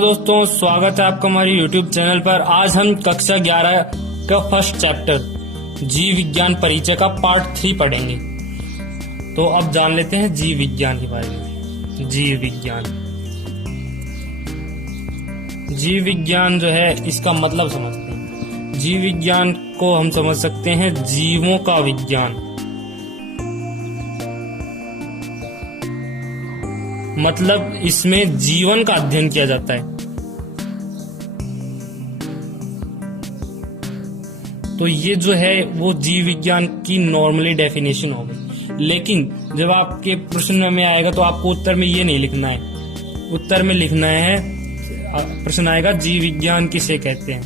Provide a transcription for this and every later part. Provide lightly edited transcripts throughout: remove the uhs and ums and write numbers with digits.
नमस्कार दोस्तों, स्वागत है आपका हमारे YouTube चैनल पर। आज हम कक्षा 11 का फर्स्ट चैप्टर जीव विज्ञान परिचय का पार्ट 3 पढ़ेंगे। तो अब जान लेते हैं जीव विज्ञान के बारे में। जीव विज्ञान जो है, इसका मतलब समझते हैं। जीव विज्ञान को हम समझ सकते हैं जीवों का विज्ञान, मतलब इसमें जीवन का अध्ययन किया जाता है। तो ये जो है वो जीव विज्ञान की नॉर्मली डेफिनेशन हो गई। लेकिन जब आपके प्रश्न में आएगा तो आपको उत्तर में ये नहीं लिखना है। उत्तर में लिखना है, प्रश्न आएगा जीव विज्ञान किसे कहते हैं।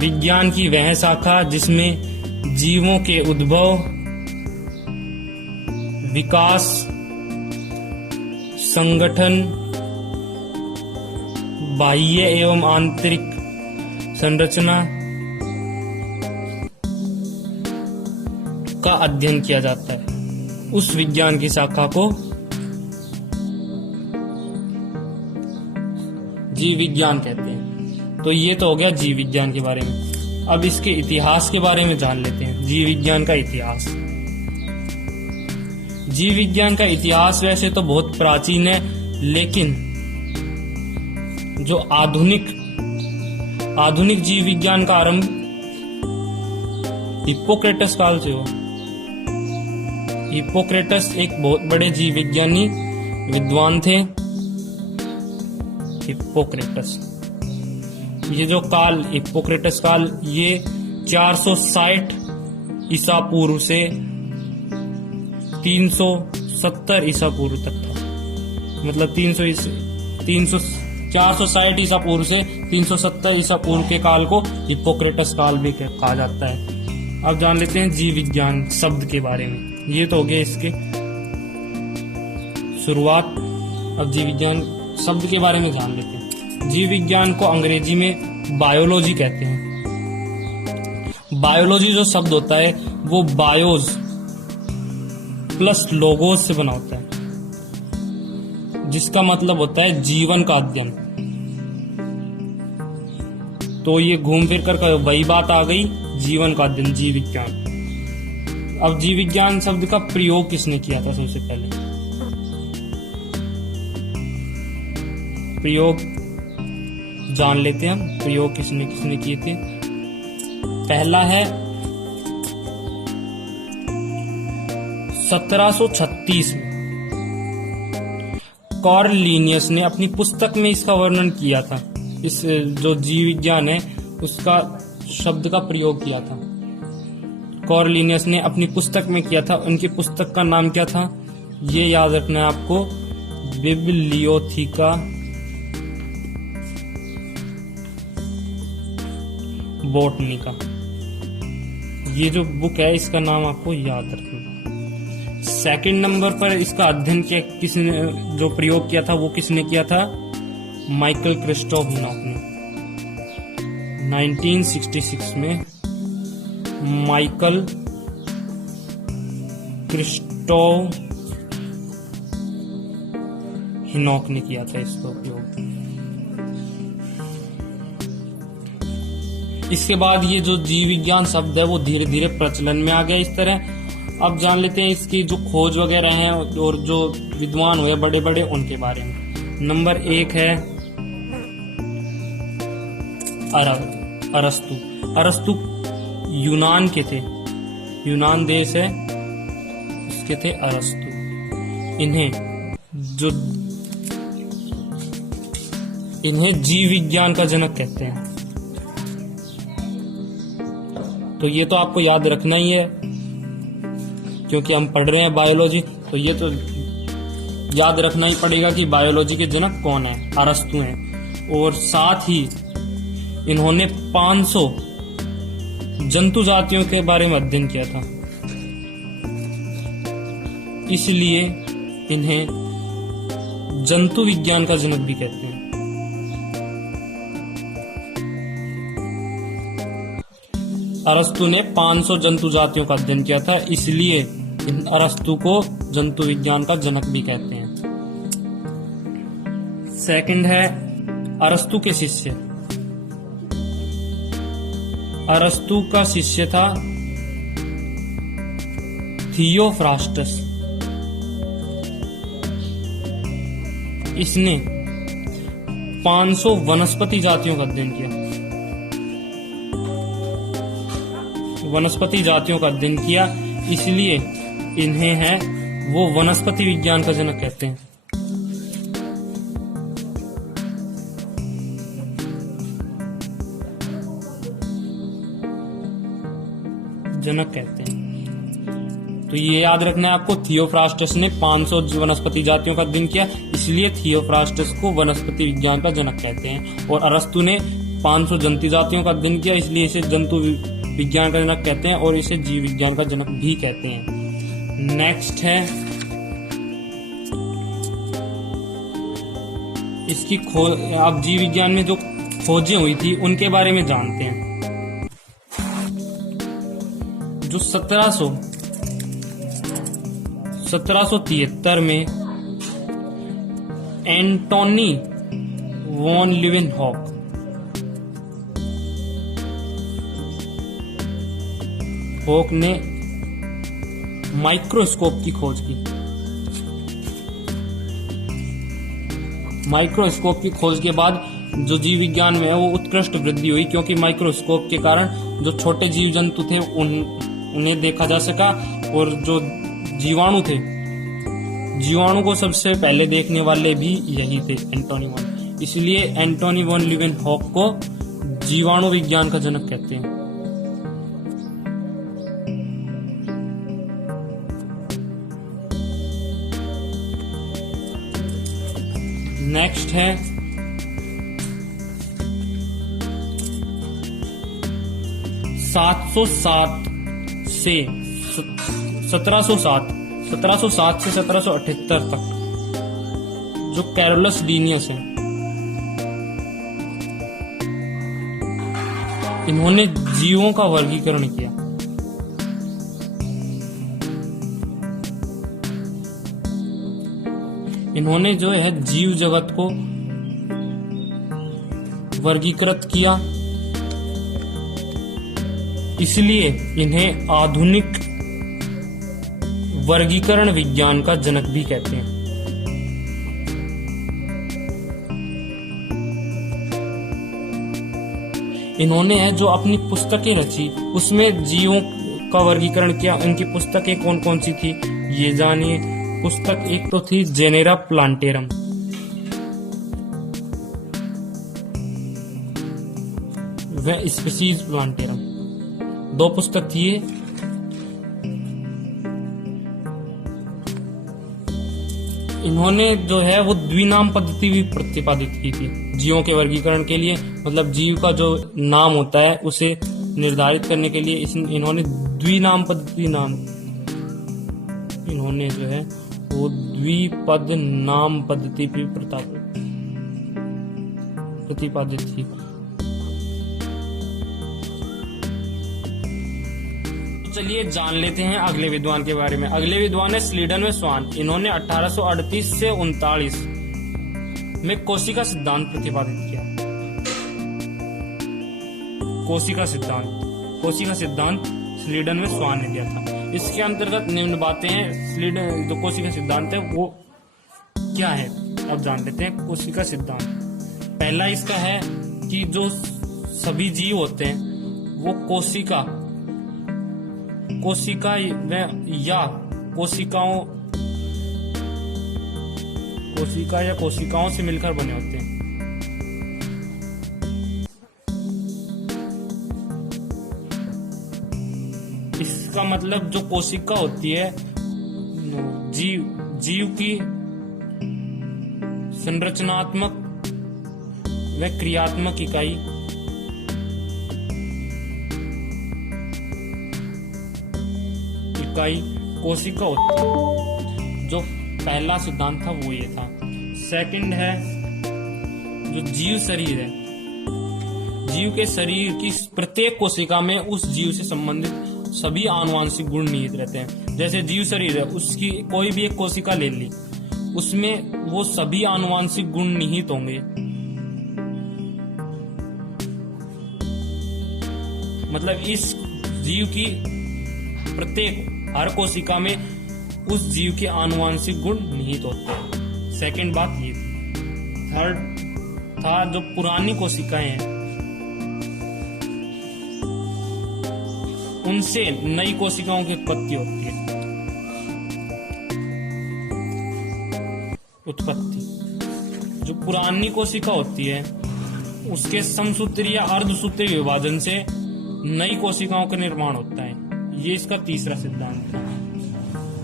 विज्ञान की वह शाखा जिसमें जीवों के उद्भव, विकास, संगठन, बाह्य एवं आंतरिक संरचना का अध्ययन किया जाता है। उस विज्ञान की शाखा को जीव विज्ञान कहते हैं। तो ये तो हो गया जीव विज्ञान के बारे में। अब इसके इतिहास के बारे में जान लेते हैं। जीव विज्ञान का इतिहास। जीव विज्ञान का इतिहास वैसे तो बहुत प्राचीन है, लेकिन जो आधुनिक जीव विज्ञान का आरंभ हिप्पोक्रेटस काल से हुआ। हिप्पोक्रेटस एक बहुत बड़े जीव विज्ञानी विद्वान थे। हिप्पोक्रेटस, ये जो काल हिप्पोक्रेटस काल, ये 460 ईसा पूर्व से 370 ईसा पूर्व तक था। मतलब 460 ईसा पूर्व से 370 ईसा पूर्व के काल को हिप्पोक्रेटस काल भी कहा जाता है। अब जान लेते हैं जीव विज्ञान शब्द के बारे में। ये तो हो गया इसके शुरुआत। अब जीव विज्ञान शब्द के बारे में जान लेते हैं। जीव विज्ञान को अंग्रेजी में बायोलॉजी कहते हैं। बायोलॉजी जो शब्द होता है वो बायोज प्लस लोगोस से बना होता है, जिसका मतलब होता है जीवन का अध्ययन। तो ये घूम फिर कर वही बात आ गई, जीवन का अध्ययन, जीव विज्ञान। अब जीव विज्ञान शब्द का प्रयोग किसने किया था? सबसे पहले प्रयोग जान लेते हैं हम। प्रयोग किसने किए थे? पहला है 1736 में कार्ल लिनियस ने अपनी पुस्तक में इसका वर्णन किया था। इस जो जीव विज्ञान है उसका शब्द का प्रयोग किया था। कार्ल लिनियस ने अपनी पुस्तक में किया था। उनकी पुस्तक का नाम क्या था ये याद रखना है आपको, बिब्लियोथिका बोटनिका। ये जो बुक है इसका नाम आपको याद रखना। सेकंड नंबर पर इसका अध्ययन किया किसने, जो प्रयोग किया था वो किसने किया था? माइकल क्रिस्टोफ हिनॉक ने। 1966 में माइकल क्रिस्टोफ हिनॉक ने किया था इसका उपयोग। इसके बाद ये जो जीव विज्ञान शब्द है वो धीरे धीरे प्रचलन में आ गया इस तरह। अब जान लेते हैं इसकी जो खोज वगैरह हैं और जो विद्वान हुए बड़े बड़े उनके बारे में। नंबर 1 है अरस्तु। अरस्तु यूनान के थे, यूनान देश है उसके थे अरस्तु। इन्हें जीव विज्ञान का जनक कहते हैं। तो ये तो आपको याद रखना ही है क्योंकि हम पढ़ रहे हैं बायोलॉजी। तो ये तो याद रखना ही पड़ेगा कि बायोलॉजी के जनक कौन है? अरस्तु हैं। और साथ ही इन्होंने 500 जंतु जातियों के बारे में अध्ययन किया था, इसलिए इन्हें जंतु विज्ञान का जनक भी कहते हैं। अरस्तु ने 500 जंतु जातियों का अध्ययन किया था, इसलिए अरस्तु को जंतु विज्ञान का जनक भी कहते हैं। सेकंड है अरस्तु के शिष्य, अरस्तु का शिष्य था थियोफ्रास्टस। इसने 500 वनस्पति जातियों का अध्ययन किया, वनस्पति जातियों का अध्ययन किया, इसलिए इन्हें है वो वनस्पति विज्ञान का जनक कहते हैं। जनक कहते हैं। तो ये याद रखना है आपको, थियोफ्रास्टस ने 500 वनस्पति जातियों का अध्ययन किया, इसलिए थियोफ्रास्टस को वनस्पति विज्ञान का जनक कहते हैं। और अरस्तु ने 500 जंतु जातियों का अध्ययन किया, इसलिए इसे जंतु विज्ञान का जनक कहते हैं और इसे जीव विज्ञान का जनक भी कहते हैं। नेक्स्ट है इसकी आप जीव विज्ञान में जो खोजें हुई थी उनके बारे में जानते हैं। जो 1773 में एंटोनी वॉन लीवेनहॉक ने माइक्रोस्कोप की खोज की। माइक्रोस्कोप की खोज के बाद जो जीव विज्ञान में है वो उत्कृष्ट वृद्धि हुई, क्योंकि माइक्रोस्कोप के कारण जो छोटे जीव जंतु थे उन्हें देखा जा सका, और जो जीवाणु थे, जीवाणु को सबसे पहले देखने वाले भी यही थे, एंटोनी वॉन। इसलिए एंटोनी वॉन लीवेनहॉक को जीवाणु विज्ञान का जनक कहते हैं। नेक्स्ट है 1707 से 1778 तक जो कैरोलस लीनियस है, इन्होंने जीवों का वर्गीकरण किया। इन्होंने जो है जीव जगत को वर्गीकृत किया, इसलिए इन्हें आधुनिक वर्गीकरण विज्ञान का जनक भी कहते हैं। इन्होंने है जो अपनी पुस्तकें रची उसमें जीवों का वर्गीकरण किया। इनकी पुस्तकें कौन कौन सी थी ये जानिए। पुस्तक एक तो थी जेनेरा प्लांटेरम, व स्पीसीज प्लांटेरम। दो पुस्तक थी ये। इन्होंने जो है वो द्विनाम पद्धति भी प्रतिपादित की थी जीवों के वर्गीकरण के लिए। मतलब जीव का जो नाम होता है उसे निर्धारित करने के लिए इन्होंने द्विनाम पद्धति इन्होंने जो है वो द्विपद नाम पद्धति भी प्रतिपादित की। चलिए जान लेते हैं अगले विद्वान के बारे में। अगले विद्वान है स्लीडन में स्वान। इन्होंने 1838 से 39 में कोशिका सिद्धांत प्रतिपादित किया। कोशिका सिद्धांत स्लीडन में स्वान ने दिया था। इसके अंतर्गत निम्न बातें हैं। स्लीडन जो कोशिका सिद्धांत है वो क्या है अब जान लेते हैं। कोशिका सिद्धांत पहला इसका है कि जो सभी जीव होते हैं वो कोशिका या कोशिकाओं से मिलकर बने होते हैं। इसका मतलब जो कोशिका होती है जीव की संरचनात्मक व क्रियात्मक इकाई कोशिका होती है। जो पहला सिद्धांत था वो ये था। सेकंड है जो जीव शरीर है। जीव के शरीर की प्रत्येक कोशिका में उस जीव से संबंधित सभी आनुवांशिक गुण निहित रहते हैं। जैसे जीव शरीर है उसकी कोई भी एक कोशिका ले ली, उसमें वो सभी आनुवांशिक गुण निहित होंगे। मतलब इस जीव की प्रत्येक हर कोशिका में उस जीव के आनुवंशिक गुण निहित होते हैं। सेकंड बात ये थी। थर्ड था जो पुरानी कोशिकाएं हैं उनसे नई कोशिकाओं की उत्पत्ति होती है। जो पुरानी कोशिका होती है उसके समसूत्री या अर्धसूत्री विभाजन से नई कोशिकाओं का निर्माण होता है। ये इसका तीसरा सिद्धांत था।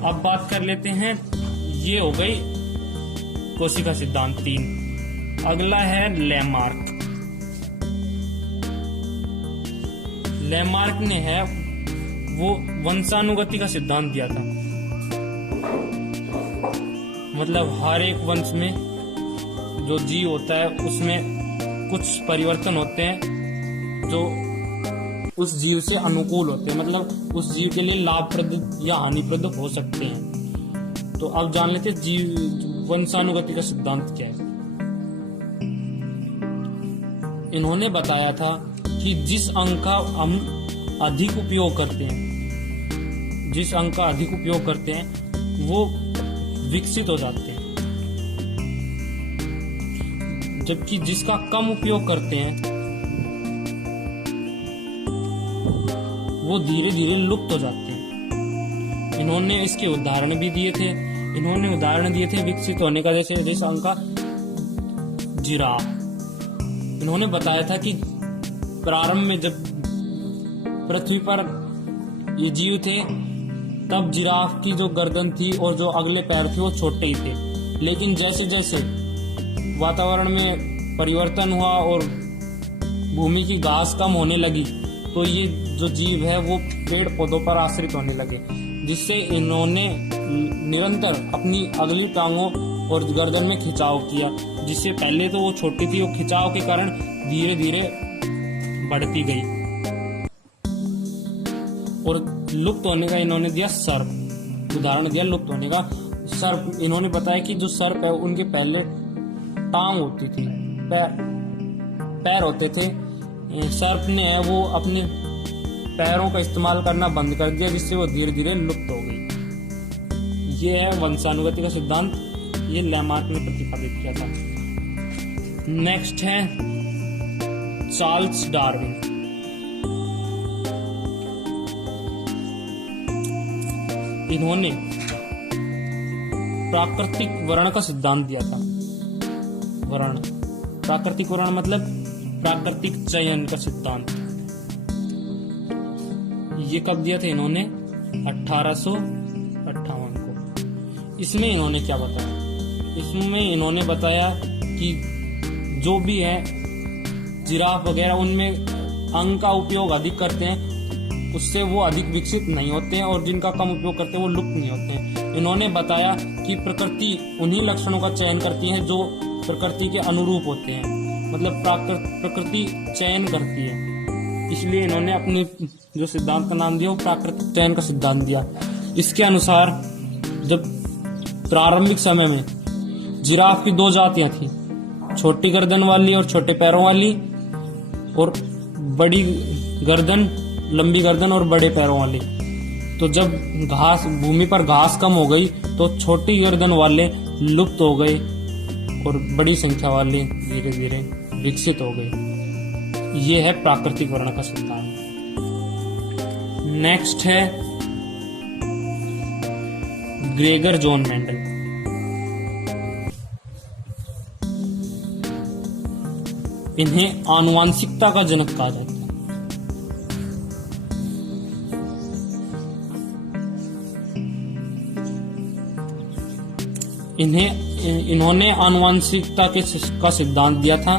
अब बात कर लेते हैं, ये हो गई कोशिका सिद्धांत 3। अगला है लैमार्क। लैमार्क ने है वो वंशानुगति का सिद्धांत दिया था। मतलब हर एक वंश में जो जीव होता है उसमें कुछ परिवर्तन होते हैं जो उस जीव से अनुकूल होते हैं, मतलब उस जीव के लिए लाभप्रद या हानिप्रद हो सकते हैं। तो अब जान लेते हैं जीव वंशानुगति का सिद्धांत क्या है। इन्होंने बताया था कि जिस अंग का हम अधिक उपयोग करते हैं, वो विकसित हो जाते हैं, जबकि जिसका कम उपयोग करते हैं वो धीरे धीरे लुप्त हो जाते हैं। इन्होंने इसके उदाहरण भी दिए थे। इन्होंने उदाहरण दिए थे विकसित होने का, जैसे जिस अंग का जिराफ। इन्होंने बताया था कि प्रारंभ में जब पृथ्वी पर ये जीव थे तब जिराफ की जो गर्दन थी और जो अगले पैर थे वो छोटे ही थे, लेकिन जैसे जैसे वातावरण में परिवर्तन हुआ और भूमि की घास कम होने लगी तो ये जो जीव है वो पेड़ पौधों पर आश्रित होने लगे, जिससे इन्होंने निरंतर अपनी अगली टांगों और गर्दन में खिंचाव किया, जिससे पहले तो वो छोटी थी, वो खिंचाव के कारण धीरे धीरे बढ़ती गई। और लुप्त होने का इन्होंने दिया सर्प, उदाहरण दिया लुप्त होने का। सर्प, इन्होंने बताया कि जो सर्प है उनके पहले टांग होती थी, पैर होते थे। सर्प ने है वो अपने पैरों का इस्तेमाल करना बंद कर दिया, जिससे वो धीरे धीरे लुप्त हो गई। ये है वंशानुगति का सिद्धांत, ये लैमार्क ने प्रतिपादित किया था। नेक्स्ट है चार्ल्स डार्विन। इन्होंने प्राकृतिक वर्ण का सिद्धांत दिया था। वर्ण, प्राकृतिक वर्ण मतलब प्राकृतिक चयन का सिद्धांत। ये कब दिया था इन्होंने? 1858 को। इसमें इन्होंने क्या बताया? इसमें इन्होंने बताया कि जो भी है जिराफ वगैरह उनमें अंग का उपयोग अधिक करते हैं, उससे वो अधिक विकसित नहीं होते हैं, और जिनका कम उपयोग करते हैं वो लुप्त नहीं होते हैं। इन्होंने बताया कि प्रकृति उन्हीं लक्षणों का चयन करती है जो प्रकृति के अनुरूप होते हैं, मतलब प्रकृति चयन करती है। इसलिए इन्होंने अपनी जो सिद्धांत का नाम दिया वो प्राकृतिक चयन का सिद्धांत दिया। इसके अनुसार जब प्रारंभिक समय में जिराफ की 2 जातियां थी, छोटी गर्दन वाली और छोटे पैरों वाली, और बड़ी गर्दन, लंबी गर्दन और बड़े पैरों वाली। तो जब भूमि पर घास कम हो गई तो छोटी गर्दन वाले लुप्त हो गए और बड़ी संख्या वाले धीरे धीरे विकसित हो गए। ये है प्राकृतिक वर्ण का सिद्धांत। नेक्स्ट है ग्रेगर जॉन मेंडल। इन्हें आनुवांशिकता का जनक कहा जाता है। इन्होंने आनुवांशिकता का सिद्धांत दिया था।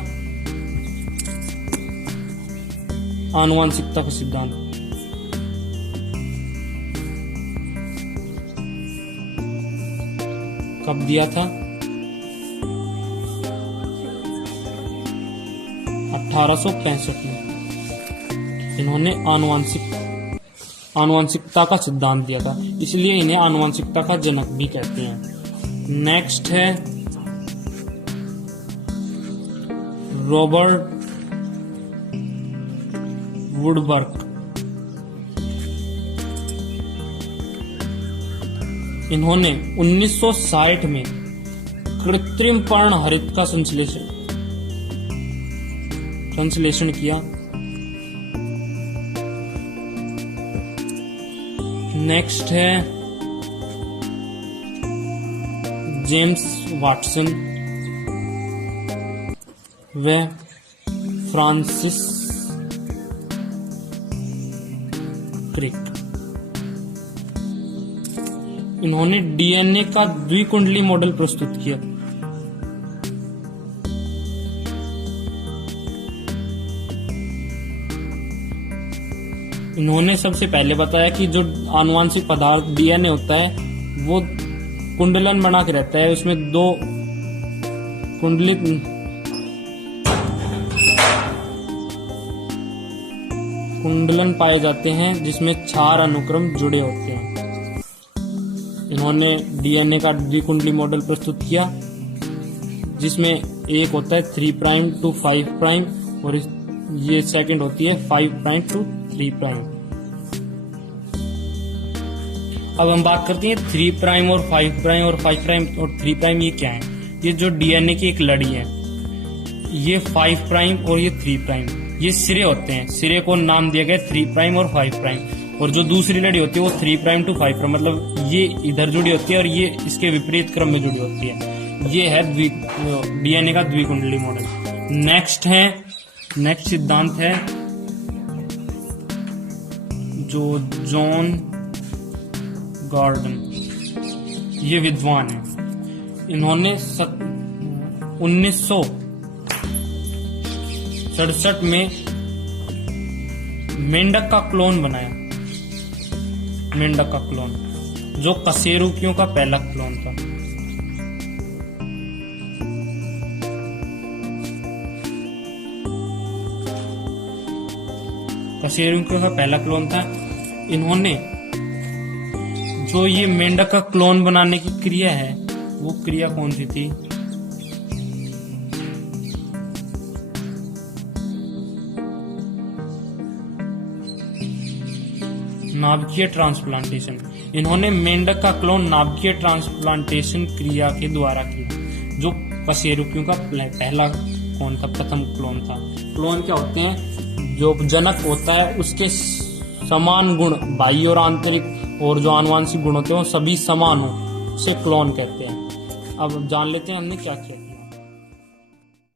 आनुवांशिकता का सिद्धांत कब दिया था? 1865 में इन्होंने आनुवांशिकता का सिद्धांत दिया था, इसलिए इन्हें आनुवांशिकता का जनक भी कहते हैं। नेक्स्ट है रॉबर्ट वुडबर्ग। इन्होंने 1960 में कृत्रिम पर्णहरित का संश्लेषण किया। नेक्स्ट है जेम्स वाटसन व फ्रांसिस क्रिक। इन्होंने डीएनए का द्विकुंडली मॉडल प्रस्तुत किया। इन्होंने सबसे पहले बताया कि जो आनुवांशिक पदार्थ डीएनए होता है वो कुंडलन बना के रहता है, उसमें दो कुंडलन पाए जाते हैं जिसमें 4 अनुक्रम जुड़े होते हैं। इन्होंने डीएनए का द्विकुंडली मॉडल प्रस्तुत किया जिसमें एक होता है 3 प्राइम टू 5 प्राइम और ये सेकंड होती है 5 प्राइम टू 3 प्राइम। अब हम बात करते हैं 3 प्राइम और 5 प्राइम और 5 प्राइम और 3 प्राइम ये क्या है। ये जो डीएनए की एक लड़ी है, ये 5 प्राइम और ये 3 प्राइम, ये सिरे होते हैं। सिरे को नाम दिया गया 3 प्राइम और 5 प्राइम, और जो दूसरी लड़ी होती है वो 3 प्राइम टू 5 प्राइम, मतलब ये इधर जुड़ी होती है और ये इसके विपरीत क्रम में जुड़ी होती है। ये है डीएनए का द्विकुंडली मॉडल। नेक्स्ट सिद्धांत है जो जॉन गॉर्डन, ये विद्वान है। इन्होंने 1967 में मेंढक का क्लोन बनाया, मेंढक का क्लोन जो कशेरुकियों का पहला क्लोन था। कशेरुकियों का पहला क्लोन था। इन्होंने जो ये मेंढक का क्लोन बनाने की क्रिया है वो क्रिया कौन सी थी? नाभिकीय ट्रांसप्लांटेशन। इन्होंने मेंढक का क्लोन नाभिकीय ट्रांसप्लांटेशन क्रिया के द्वारा किया, जो कशेरुकियों का पहला कौन था, प्रथम क्लोन था। क्लोन क्या होते हैं? जो जनक होता है उसके समान गुण, बाह्य और आंतरिक और जो आनुवांशिक गुण होते हैं वो सभी समान हो, उसे क्लोन कहते हैं। अब जान लेते हैं हमने क्या किया।